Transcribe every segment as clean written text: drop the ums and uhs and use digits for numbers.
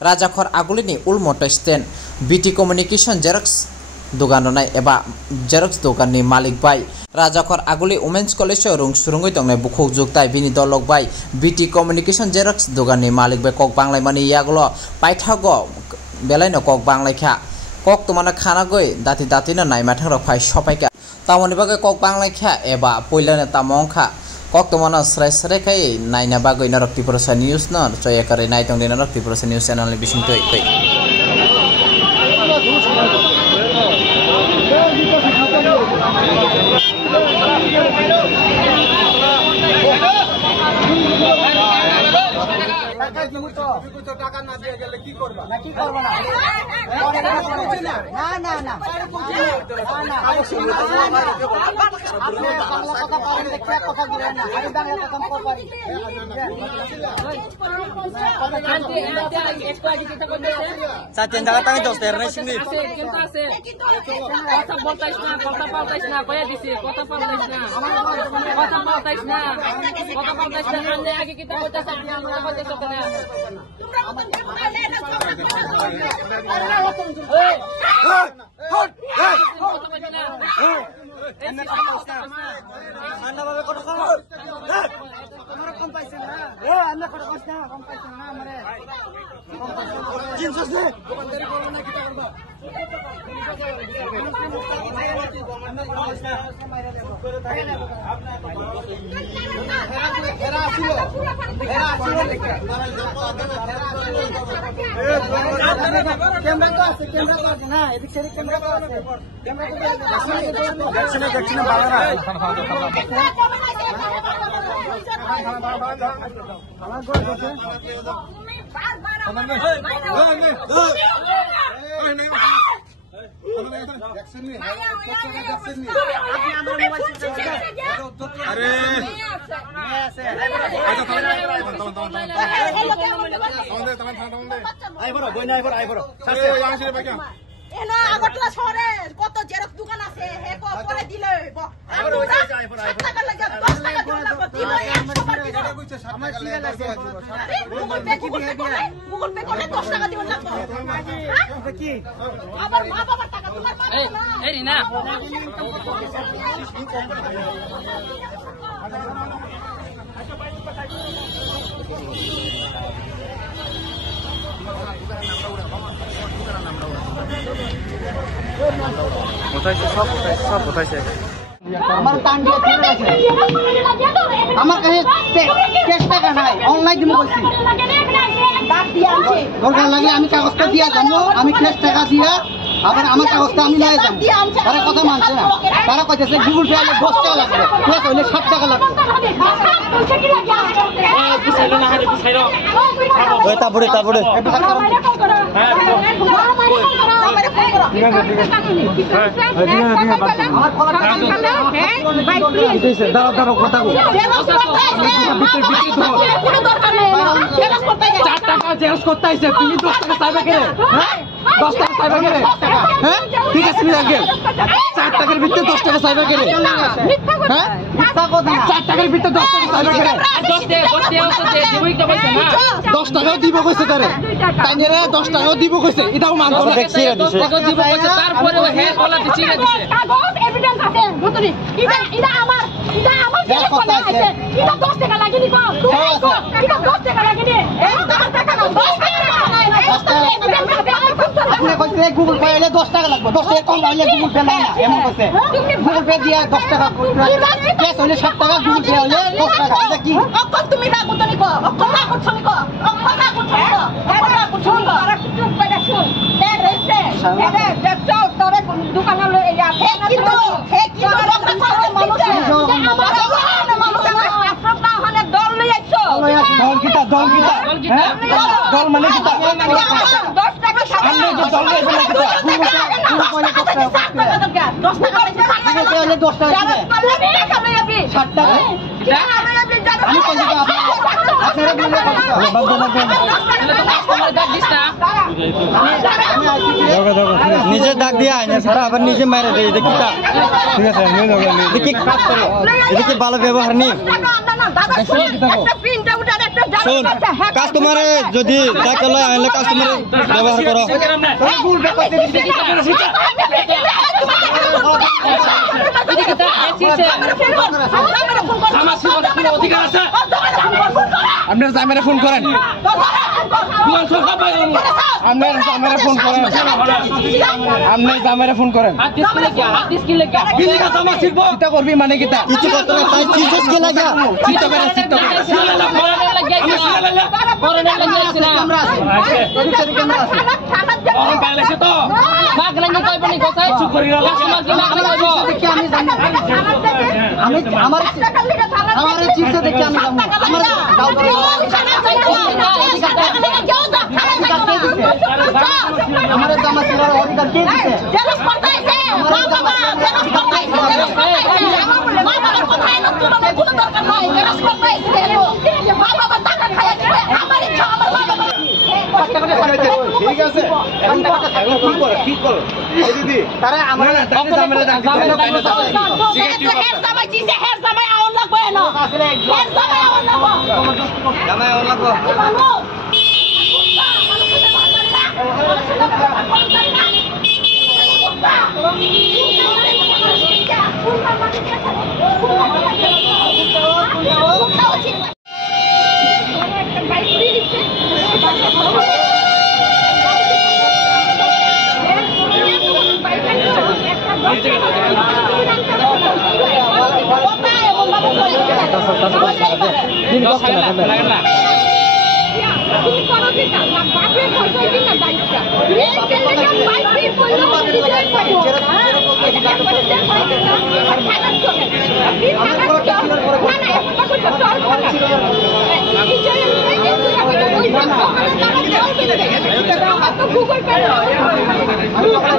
राजाखर आगुलिनि उलमट stand BT communication Xerox दुकान एबा Xerox दुकाननि मालिक बाय राजाखर आगुलि वुमेन्स कलेज रुं सुरुंगै दंनाय बुखुक जुगताय बिनि दलक बाय बीटी कम्युनिकेशन जेरक्स दुकाननि मालिक बाय कक बांलायमानि यागलो पाइथागो बेलायनो कक बांलायखा कक तमाना खाना गय दाति दातिनो नायमाथां रक फाय सपायका तामनि बागै कक बांलायखा एबा पयलानो तामंखा कक तमाना स्राय स्राय खाय नायना बागै नरक्ति प्रसा न्यूज न चय करे नायतंग दिन नरक्ति प्रसा न्यूज चैनल नि बिसिं तय টাকা না দিয়ে গেলে কি করবা না কি করবা না না না কথা পারেন দেখে কথা দিলেন না আমি বাংলা কথা পারি সাতেন জায়গা তাকে দস্তের নাই সিনি কিন্তু আছে কথা বলতাইছ না কথা পাল্টাইছ না কইয়া দিছি কথা পাল্টাইছ না কথা পাল্টাইছ না কথা পাল্টাইছ না আনে আগে কি তা বলতাছ আপনি আমরা কথা করতে না कैमरा तो আছে कैमरा तो আছে না এদিক সেদিক ক্যামেরা তো আছে ক্যামেরা তো দেখছিনা বাংলা আমার গোল করছে আগরতলা শহরে কত জেরক্স দোকান আছে হে পরে দিলে গুগল পে করলে 10 টাকা দিবেন লাগবে কি আবার মা বাবার টাকা তোমার এই রিনা সব কোথায় আমার টান দিয়ে ঠিক আছে আমার কাছে ক্যাশ টাকা নাই অনলাইন দিমু কইছি দাঁত দিয়ে আনছি দরকার লাগলে আমি কাগজটা দিয়া যাবো আমি ক্যাশ টাকা দিয়া আবার আমার কাগজটা আমি নিয়ে যাবো তারা কথা মানছে না তারা কইতেছে গুগল পে আলে 10 টাকা লাগবে ক্যাশ হইলে 60 টাকা লাগবে বুঝাইলো না হারে বুঝাইলো ওই তারপরে হ্যাঁ দাঁড়াও কথা বল 4 টাকা জেরক্স করতে আইছে তুমি 10 টাকা চাইবা কেন হ্যাঁ 10 টাকা চাইবা কেন হ্যাঁ ঠিক আছে নি আগে 4 টাকার ভিতরে 10 টাকা চাইবা কেন হ্যাঁ মিথ্যা কথা 4 টাকার ভিতরে 10 টাকা চাইবা কেন 10 টাকাও দিব কইছে তারে তাইরে 10 টাকাও দিব কইছে এটাও মানবো না 10 টাকা দিব কইছে তারপরে ওই হেড বলা দিছি না দিছে কাগজ এভিডেন্স আছে বুঝলি এটা আমার জেরক্স করতে আছে এটা 10 টাকা লাগেনি কো এটা 10 টাকা লাগেনি এই 10 টাকা না 10 টাকা আপনি কইছে গুগল পে এলে 10 টাকা লাগবে 10 টাকা কম হইলে গুগল পে নাই না এমন কইছে গুগল পে দিয়া 10 টাকা ক্যাশ হইলে 60 টাকা গুগল পে হইলে 10 টাকা এটা কি অক্ষর তুমি না গুতনি কো অক্ষর না করছনি কো অক্ষর না করছনি কো এটা করছনি কো আর চুপ করে শুন দেখ রইছে এটা দেখছো তোরে দোকানে লই যা হে কিন্তু মানুষ আপনারা হলে দল লই আইছো দল মানে কিটা 10 টাকা সামনে যে দল লই বলে কিটা গুগল পে 10 টাকা 60 টাকা আমি কোন দিকে আপনারা বলে নিজে ডাক দিয়া আইনা সারা আবার নিজে মারে দেই দেখিটা ঠিক আছে আমি দেখি কাজ করো এদিকে ভালো ব্যবহার নেই একটা প্রিন্ট আউট আর একটা শুন কাস্টমারে যদি ডাকে লয় আইলে কাস্টমারে ব্যবহার করো আপনার জামেরে ফোন করেন আপনার জামেরে ফোন করেন আপনি জামেরে ফোন করেন কিতা করবি মানে কিতা কিছু করতে না তাই চিজস কে লাগা চিতা করে চিতা করে ক্যামেরা আছে ক্যামেরা আছে আমি বাইলেছে তো মাগলাঙ্গি কইব নি কোথায় চুপ করি না কাস্টমার কি মাগলা কইব দেখি আমি জানি আমি আমার চিপস দেখি আমি জানি আমার দাও আমার জামা সিরার অধিকার কে দিছে জেলস করতেছে মা বাবা জেলস করতেছে মা বাবা কোথায় না কোনো দরকার নাই জেলস করতেছে মা বাবা টাকা খায় দিবে আমার ইচ্ছা আমার মা বাবা ঠিক আছে এখন টাকা খায় কি করে এই দিদি তারা আমরা জামেলা হের জামাই দিছে হের জামাই আউন লাগবে না হের জামাই আউন লাগবে জামাই আউন লাগবে তুমি করো কি না বাপরে পয়সা দিন না দাইছা এই ছেলেটা বাইক দিয়ে কইলো ডিজাইন করো একবারে দেখ পাইছে না আর খারাপ চলে কি খারাপ চলে না না একটা করে চল খারাপ কি চলে এই তুই আমি ওই সব ওখানে টাকা দাও দিতে আমার তো গুগল পে আমার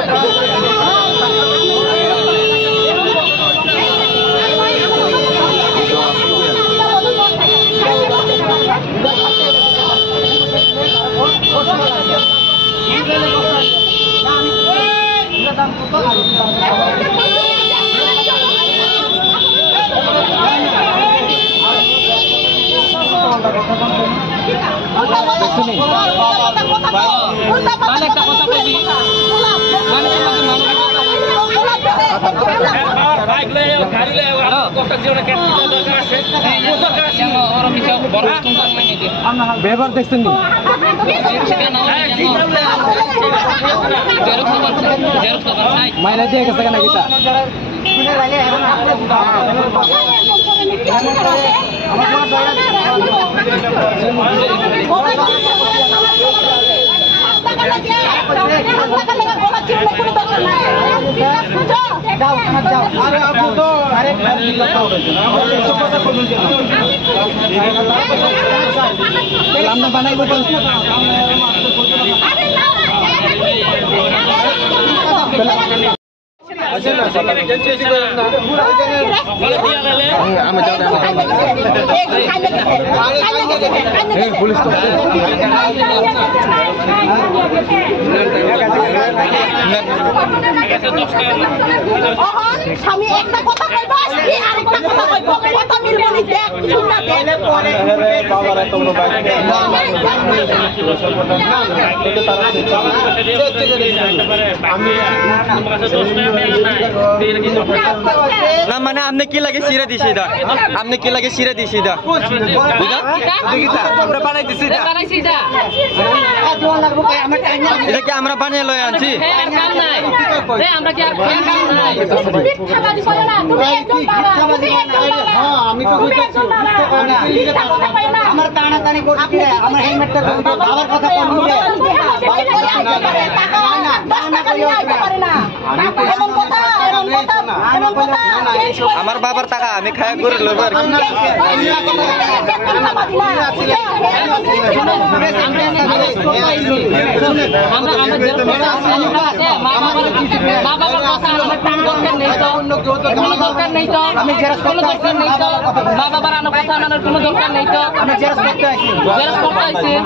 তো গুগল ব্যবহার দেখছেন মাইনা দিয়ে গেছে কেন গীতা বানাইব পুলিশ স্বামী একটা কথা কইব আজকে আরেকটা কথা কইব কথা মিলবো নি দেখ শুননা দেলে পরে বাবারে তোমরা বাইক না মানে আপনি কি লাগে সিরা দিছি দা আপনি কি লাগে সিরা দিছি দা আমরা বানাই দিছি দা বানাইছি দা এটা কি আমরা বানিয়ে লয় আনছি কাম নাই আমরা কি আর কাম নাই মিথ্যা দিছ না তুমি একদম হ্যাঁ আমি তো কইতাছি আমার টানা টানি করছি আমার হেলমেটটা বাবার কথা কইনি টাকা না না পারে না এমন কথা আমার বাবার টাকা আমি খায়া করে লব আর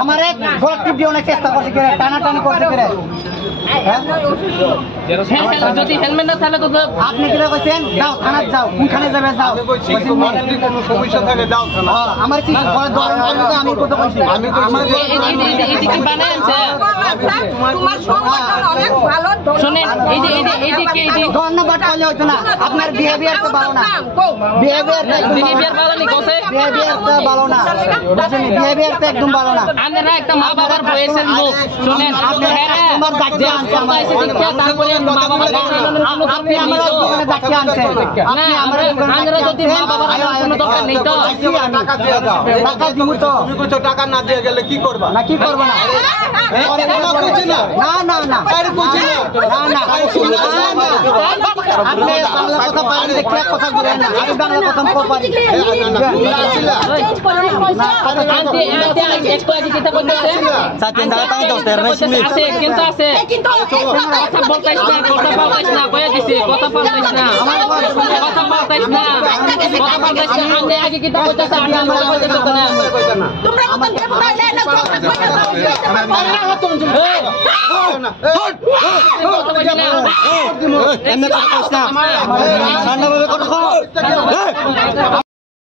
আমার এক ঘর টিপ দিয়ে অনেক চেষ্টা করছি টানা টানি করতে যদি হেলমেট না থাকলে তো আপনি কি কইছেন যাও থানাত যাও কোনখানে যাবে যাও কোনো সমস্যা থাকে যাও থানা আমার কি ধরন করবে আমি কত কইছি আমি আমার এই কি বানাইছে তোমার সংগঠন অনেক ভালো শুনেন এই যে ধন্যবাদ বলে হইতো না আপনার বিহেভিয়ার তো ভালো না বিহেভিয়ার ভালো নি কোসে বিহেভিয়ার তো ভালো না বুঝছেন বিহেভিয়ার তো একদম ভালো না আপনারা একটা মা বাবার বয়সের লোক শুনেন তোমার ডাক্তার আনছে আমার তারপরে মা বাবা আপনি আমার দোকানে ডাক্তার আনছে না আমরা যদি মা বাবার কোনো দরকার নেই তো টাকা দিয়ে দাও টাকা দিব তো তুমি কইছো টাকা না দিয়ে গেলে কি করবা না কি করবা না আরে না কইছি না না না আরে কইছি না না আপনি বাংলা কথা পারেন দেখে কথা বলেন না আমি বাংলা কথা পারি আন্টি একটু আগে যেটা বলতেছে সাথে দাঁড়া তাই দাও তেরনে আছে কিন্তু আছে কথা বলতাইছ না কয়ে দিছি কথা বলতাইছ না আমি আগে কি তা কইতাছ আমি আমরা কইতাছ না তোমরা মতন দেব না না এমনি কথা কইছ না ঠান্ডা ভাবে কথা